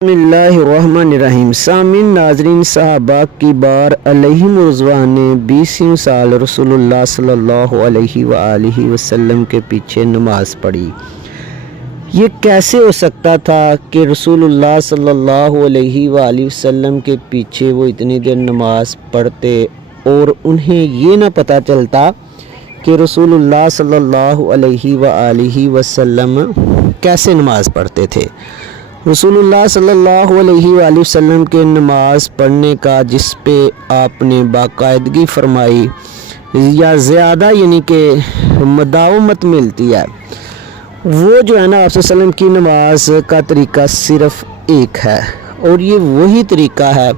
بسم اللہ الرحمن الرحیم۔ سامعین ناظرین، صحابہ کی بار علیہم رضوان نے 20 سال رسول اللہ صلی اللہ علیہ وآلہ وسلم کے پیچھے نماز پڑھی۔ یہ کیسے ہو سکتا تھا کہ رسول اللہ صلی اللہ علیہ وآلہ وسلم کے پیچھے وہ اتنی دیر نماز پڑھتے اور انہیں یہ نہ پتہ چلتا کہ رسول اللہ صلی اللہ علیہ وآلہ وسلم کیسے نماز پڑھتے تھے۔ رسول اللہ صلی اللہ علیہ وآلہ وسلم کے نماز پڑھنے کا جس پہ آپ نے باقاعدگی فرمائی یا زیادہ یعنی کہ مداومت ملتی ہے، وہ جو ہے نا آپ صلی اللہ علیہ وسلم کی نماز کا طریقہ صرف ایک ہے، اور یہ وہی طریقہ ہے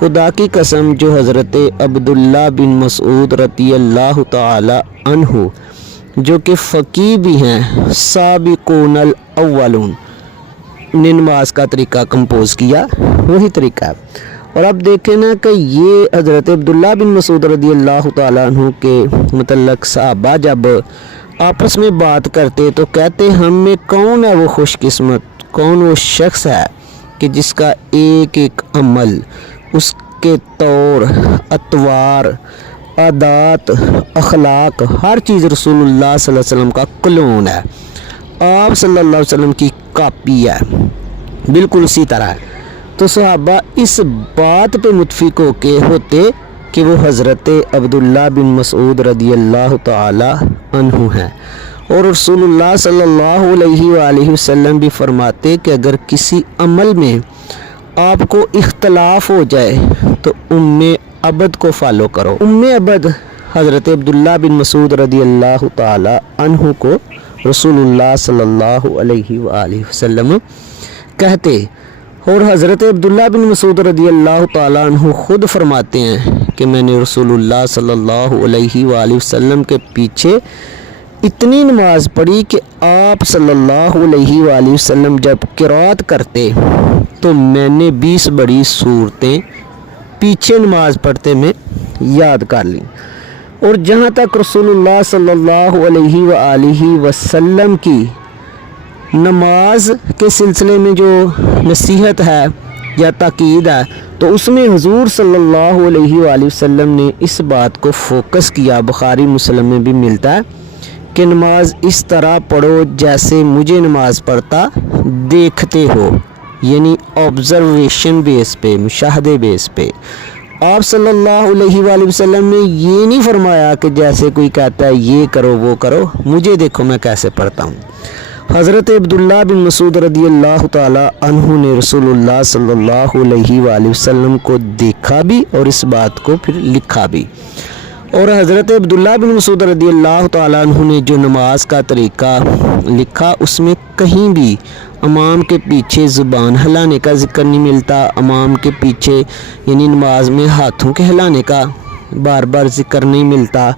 خدا کی قسم جو حضرت عبداللہ بن مسعود رضی اللہ تعالی عنہ جو کہ فقیہ بھی ہیں، سابقون الاولون، نے نماز کا طریقہ کمپوز کیا، وہی طریقہ ہے۔ اور اب دیکھیں نا کہ یہ حضرت عبداللہ بن مسعود رضی اللہ تعالیٰ عنہ کے متعلق صحابہ جب آپس میں بات کرتے تو کہتے ہم میں کون ہے وہ خوش قسمت، کون وہ شخص ہے کہ جس کا ایک ایک عمل، اس کے طور، اطوار، عادات، اخلاق، ہر چیز رسول اللہ صلی اللہ علیہ وسلم کا کلون ہے، آپ صلی اللہ علیہ وسلم کی کاپی ہے، بالکل اسی طرح ہے۔ تو صحابہ اس بات پہ متفق ہوتے کہ وہ حضرت عبداللہ بن مسعود رضی اللہ تعالی عنہ ہیں، اور رسول اللہ صلی اللہ علیہ وآلہ وسلم بھی فرماتے کہ اگر کسی عمل میں آپ کو اختلاف ہو جائے تو ام عبد کو فالو کرو۔ ام عبد حضرت عبداللہ بن مسعود رضی اللہ تعالی عنہ کو رسول اللہ صلی اللہ علیہ وآلہ وسلم کہتے، اور حضرت عبداللہ بن مسعود رضی اللہ تعالیٰ عنہ خود فرماتے ہیں کہ میں نے رسول اللہ صلی اللہ علیہ وآلہ وسلم کے پیچھے اتنی نماز پڑھی کہ آپ صلی اللہ علیہ وآلہ وسلم جب قرات کرتے تو میں نے 20 بڑی صورتیں پیچھے نماز پڑھتے میں یاد کر لیں۔ اور جہاں تک رسول اللہ صلی اللہ علیہ وآلہ وسلم کی نماز کے سلسلے میں جو نصیحت ہے یا تاکید ہے، تو اس میں حضور صلی اللہ علیہ وآلہ وسلم نے اس بات کو فوکس کیا، بخاری مسلم میں بھی ملتا ہے کہ نماز اس طرح پڑھو جیسے مجھے نماز پڑھتا دیکھتے ہو، یعنی آبزرویشن بیس پہ، مشاہدے بیس پہ۔ آپ صلی اللہ علیہ وآلہ وسلم نے یہ نہیں فرمایا کہ جیسے کوئی کہتا ہے یہ کرو وہ کرو، مجھے دیکھو میں کیسے پڑھتا ہوں۔ حضرت عبداللہ بن مسعود رضی اللہ تعالی عنہ نے رسول اللہ صلی اللہ علیہ وآلہ وسلم کو دیکھا بھی اور اس بات کو پھر لکھا بھی۔ اور حضرت عبداللہ بن مسعود رضی اللہ تعالی عنہ نے جو نماز کا طریقہ لکھا اس میں کہیں بھی امام کے پیچھے زبان ہلانے کا ذکر نہیں ملتا، امام کے پیچھے یعنی نماز میں ہاتھوں کے ہلانے کا بار بار ذکر نہیں ملتا،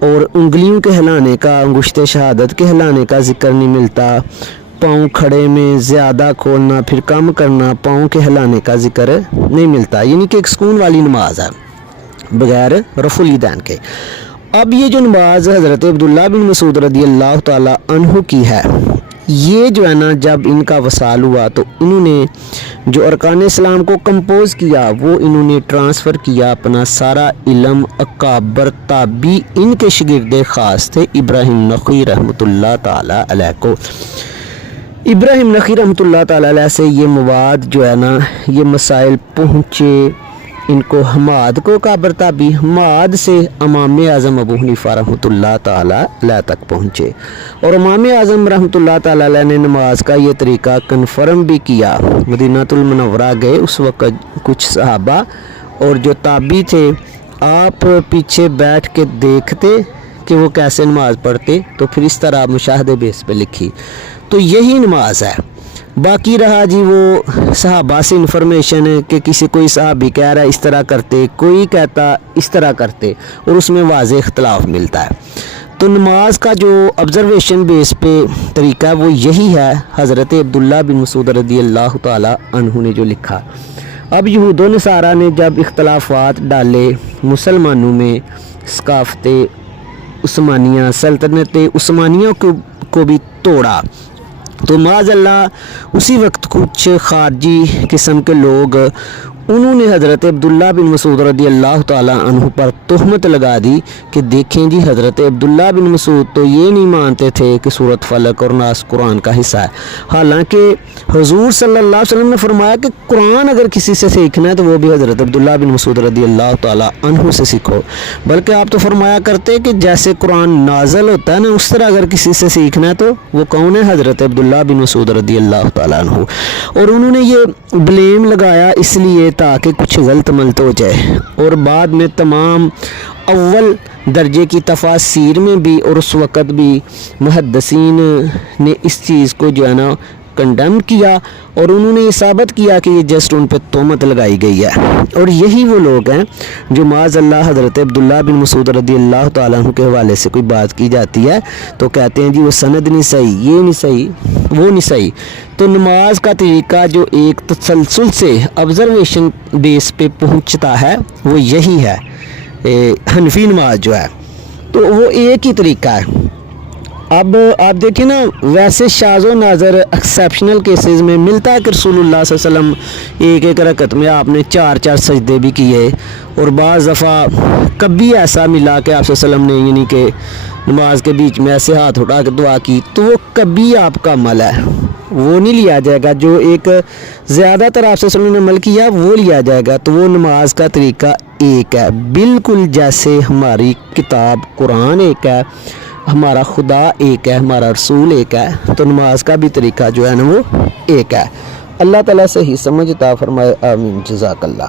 اور انگلیوں کے ہلانے کا، انگشت شہادت کے ہلانے کا ذکر نہیں ملتا، پاؤں کھڑے میں زیادہ کھولنا پھر کم کرنا، پاؤں کے ہلانے کا ذکر نہیں ملتا، یعنی کہ ایک سکون والی نماز ہے بغیر رفع الیدین کے۔ اب یہ جو نماز حضرت عبداللہ بن مسعود رضی اللہ تعالی عنہ کی ہے، یہ جو ہے نا جب ان کا وصال ہوا تو انہوں نے جو ارکان اسلام کو کمپوز کیا وہ انہوں نے ٹرانسفر کیا اپنا سارا علم اکابر تابعی ان کے شاگرد خاص تھے ابراہیم نخعی رحمۃ اللہ تعالی علیہ کو۔ ابراہیم نخعی رحمۃ اللہ تعالی علیہ سے یہ مواد جو ہے نا یہ مسائل پہنچے ان کو، حماد کو اکابر تابعی، حماد سے امام اعظم ابو حنیفہ رحمۃ اللہ تعالی علیہ تک پہنچے، اور امام اعظم رحمۃ اللہ تعالی علیہ نے نماز کا یہ طریقہ کنفرم بھی کیا۔ مدینہ المنورہ گئے اس وقت کچھ صحابہ اور جو تابعی تھے، آپ پیچھے بیٹھ کے دیکھتے کہ وہ کیسے نماز پڑھتے تو پھر اس طرح مشاہدے بیس پہ لکھی، تو یہی نماز ہے۔ باقی رہا جی وہ صحابہ سے انفارمیشن ہے کہ کوئی صحابی کہہ رہا ہے اس طرح کرتے، کوئی کہتا اس طرح کرتے، اور اس میں واضح اختلاف ملتا ہے۔ تو نماز کا جو آبزرویشن بیس پہ طریقہ ہے وہ یہی ہے حضرت عبداللہ بن مسعود رضی اللہ تعالی عنہ نے جو لکھا۔ اب یہود و نصارہ نے جب اختلافات ڈالے مسلمانوں میں، ثقافت عثمانیہ، سلطنت عثمانیہ کو بھی توڑا، تو معاذ اللہ اسی وقت کچھ خارجی قسم کے لوگ انہوں نے حضرت عبداللہ بن مسعود رضی اللہ تعالیٰ عنہ پر تہمت لگا دی کہ دیکھیں جی حضرت عبداللہ بن مسعود تو یہ نہیں مانتے تھے کہ سورۃ فلق اور ناس قرآن کا حصہ ہے، حالانکہ حضور صلی اللہ علیہ وسلم نے فرمایا کہ قرآن اگر کسی سے سیکھنا ہے تو وہ بھی حضرت عبداللہ بن مسعود رضی اللہ تعالیٰ عنہ سے سیکھو، بلکہ آپ تو فرمایا کرتے کہ جیسے قرآن نازل ہوتا ہے نا اس طرح اگر کسی سے سیکھنا ہے تو وہ کون ہے؟ حضرت عبداللہ بن مسعود رضی اللہ تعالیٰ عنہ۔ اور انہوں نے یہ بلیم لگایا اس لیے تاکہ کچھ غلط ملت ہو جائے، اور بعد میں تمام اول درجے کی تفاسیر میں بھی اور اس وقت بھی محدثین نے اس چیز کو جو ہے نا کنڈیم کیا، اور انہوں نے یہ ثابت کیا کہ یہ جسٹ ان پہ تہمت لگائی گئی ہے۔ اور یہی وہ لوگ ہیں جو معاذ اللہ حضرت عبداللہ بن مسعود رضی اللہ تعالیٰ عنہ کے حوالے سے کوئی بات کی جاتی ہے تو کہتے ہیں جی وہ سند نہیں صحیح، یہ نہیں صحیح، وہ نہیں صحیح۔ تو نماز کا طریقہ جو ایک تسلسل سے آبزرویشن بیس پہ پہنچتا ہے وہ یہی ہے، حنفی نماز جو ہے تو وہ ایک ہی طریقہ ہے۔ اب آپ دیکھیں نا، ویسے شاذ و نادر ایکسیپشنل کیسز میں ملتا ہے کہ رسول اللہ صلی اللہ علیہ وسلم ایک ایک رکعت میں آپ نے 4 سجدے بھی کیے، اور بعض دفعہ کبھی ایسا ملا کہ آپ صلی اللہ علیہ وسلم نے یعنی کہ نماز کے بیچ میں ایسے ہاتھ اٹھا کے دعا کی، تو وہ کبھی آپ کا عمل ہے، وہ نہیں لیا جائے گا۔ جو ایک زیادہ تر آپ صلی اللہ علیہ وسلم نے عمل کیا وہ لیا جائے گا، تو وہ نماز کا طریقہ ایک ہے، بالکل جیسے ہماری کتاب قرآن ایک ہے، ہمارا خدا ایک ہے، ہمارا رسول ایک ہے، تو نماز کا بھی طریقہ جو ہے نا وہ ایک ہے۔ اللہ تعالیٰ سے ہی سمجھ عطا فرمائے، آمین، جزاک اللہ۔